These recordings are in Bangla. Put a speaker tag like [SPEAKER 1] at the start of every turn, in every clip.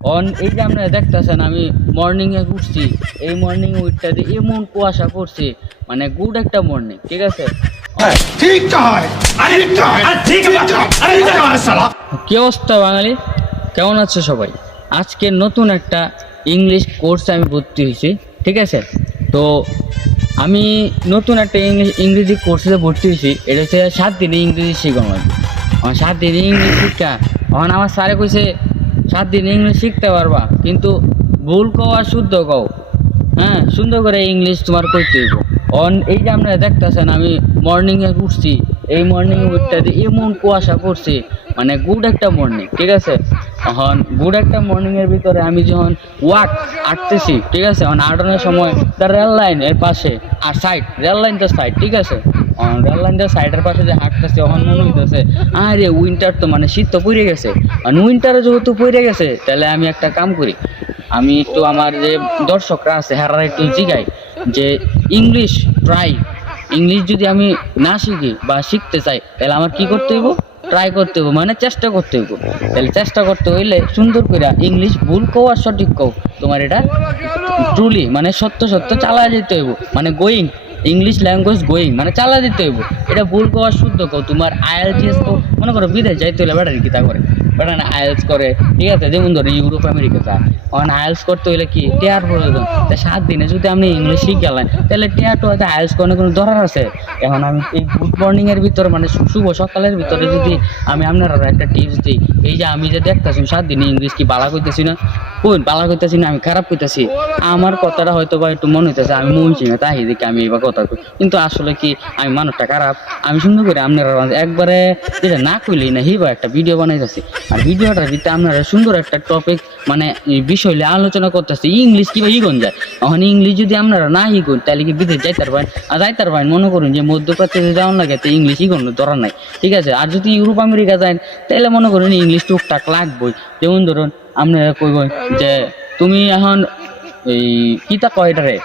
[SPEAKER 1] অন এই যে আপনারা দেখতেছেন আমি মর্নিংয়ে উঠছি। এই মর্নিং উঠটাতে এমন কুয়াশা করছে মানে গুড একটা মর্নিং ঠিক আছে? কি অবস্থা বাঙালি? কেমন আছে সবাই? আজকে নতুন একটা ইংলিশ কোর্সে আমি ভর্তি হয়েছি ঠিক আছে? তো আমি নতুন একটা ইংলিশ ইংরেজি কোর্সে ভর্তি হয়েছি। এটা হচ্ছে সাত দিনে ইংরেজি শিখো আমার সাত দিনে ইংলিশ শিক্ষা। এখন আমার স্যারে কইছে সাত দিন ইংলিশ শিখতে পারবা, কিন্তু ভুল কও আর শুদ্ধ কও হ্যাঁ? সুন্দর করে ইংলিশ তোমার কইতে হইব। অন, এই যে আপনারা দেখতেছেন, আমি মর্নিংয়ে উঠছি, এই মর্নিং উঠতে এমন কুয়াশা পড়ছে মানে গুড একটা মর্নিং ঠিক আছে? এখন গুড একটা মর্নিংয়ের ভিতরে আমি যখন ওয়াক আটতেছি, ঠিক আছে? এখন আটানোর সময় তার রেল লাইন এর পাশে, আর সাইড রেল লাইন তো সাইড ঠিক আছে? রেল লাইনটা সাইডের পাশে যে হাঁটতেছে তখন মনে হইতেছে, আরে উইন্টার তো মানে শীত তো পড়ে গেছে। আর উইন্টারে যেহেতু পড়ে গেছে তাহলে আমি একটা কাম করি। আমি একটু আমার যে দর্শকরা আছে, হেরারা একটু জিগাই যে ইংলিশ ট্রাই ইংলিশ যদি আমি না শিখি বা শিখতে চাই তাহলে আমার কি করতে হইব? ট্রাই করতে হইব মানে চেষ্টা করতে হইব। তাহলে চেষ্টা করতে হইলে সুন্দর করে ইংলিশ ভুল কও আর সঠিক কও, তোমার এটা ট্রুলি মানে সত্য সত্য চালা যেতে হইব। মানে গোয়িং ইংলিশ ল্যাঙ্গুয়েজ গোয়িং মানে চালা দিতে হইব। এটা ভুল কও আর শুদ্ধ কও, তোমার আইএলটিএস কও, মনে করো বিদেশ যাইতে হইলে ব্যাটারি কিতা করে? বেটা না আইএলস করে, ঠিক আছে? যেমন ধরো ইউরোপ আমেরিকা যায় এখন আইএলস করতে হইলে কি? টেয়ার প্রয়োজন। তা সাত দিনে যদি আপনি ইংলিশ শিখ গেলেন তাহলে টেয়ার তো হয়তো আইএলস কোনো কোনো দরকার আছে? এখন আমি এই গুড মর্নিং এর ভিতরে মানে শুভ সকালের ভিতরে যদি আমি আপনারা একটা টিপস দিই, এই যে আমি যে দেখতেছি, সাত দিনে ইংলিশ কি বালা কইতেছি না? কোন পালা কইতেছি না, আমি খারাপ কইতেছি। আমার কথাটা হয়তো বা একটু মনে হইতেছে, আমি মন চিনে তাই দেখি আমি এবার কথা কই। কিন্তু আসলে কি, আমি মানুষটা খারাপ, আমি সুন্দর করে আপনারা একবারে যেটা না কইলেই না, হিবা একটা ভিডিও বানাইতেছি। আর ভিডিওটা দিতে আপনারা সুন্দর একটা টপিক মানে বিষয় নিয়ে আলোচনা করতেছি, ইংলিশ কিবা ইগন যায়? এখন ইংলিশ যদি আপনারা না ইগুন তাহলে কি বিদেশ যাইতার পারেন? আর যাইতার পারেন, মনে করুন যে মধ্যপ্রাচ্যে যাওয়ার লাগে, তো ইংলিশ ইগন দরকার নাই। ঠিক আছে, আর যদি ইউরোপ আমেরিকা যায় তাহলে মনে করুন ইংলিশ টুকটাক লাগবই। যেমন ধরুন আপনারা কইব যে তুমি এখন এই কিতা কয় এটারে?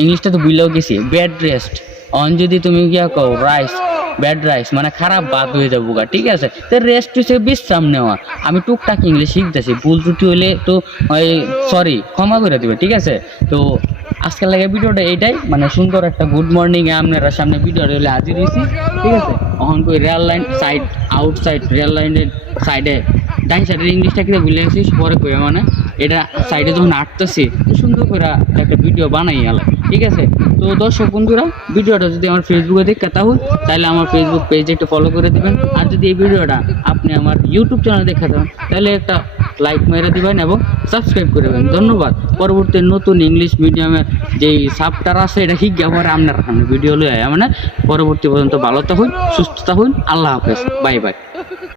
[SPEAKER 1] ইংলিশটা তো বুঝলেও গেছি বেড রেস্ট অন যদি তুমি গিয়া কও রাইস ব্যাড রাইস মানে খারাপ বাদ হয়ে যাব গা, ঠিক আছে? তো রেস্ট হিসেবে বিশ্রাম নেওয়া। আমি টুকটাক ইংলিশ শিখতেছি, ভুল ত্রুটি হলে তো ওই সরি ক্ষমা করে দিবে, ঠিক আছে? তো আজকের লাগে ভিডিওটা এইটাই মানে সুন্দর একটা গুড মর্নিং এ আপনারা সামনে ভিডিওটা হলে হাজির হয়েছি ঠিক আছে? তখন কই rail line side outside rail লাইনের সাইডে ডাইন সাইডের ইংলিশটা কিন্তু ভুলে গেছিস? পরে কই মানে? এটা সাইডে যখন আটতেছি সুন্দর করে একটা ভিডিও বানাই গেলাম ঠিক আছে? তো দর্শক বন্ধুরা, ভিডিওটা যদি আমার ফেসবুকে দেখতে তাহলে তাহলে আমার ফেসবুক পেজে একটু ফলো করে দিবেন। আর যদি এই ভিডিওটা আপনি আমার ইউটিউব চ্যানেলে দেখতে চান তাহলে একটা লাইক মেরে দিবেন এবং সাবস্ক্রাইব করে দেবেন। ধন্যবাদ। পরবর্তী নতুন ইংলিশ মিডিয়ামের যেই সাবটার আছে, এটা শিখে পরে আপনার ভিডিও লয়ে মানে? পরবর্তী পর্যন্ত ভালো থাকুন, সুস্থ থাকুন। আল্লাহ হাফেজ। Bye bye.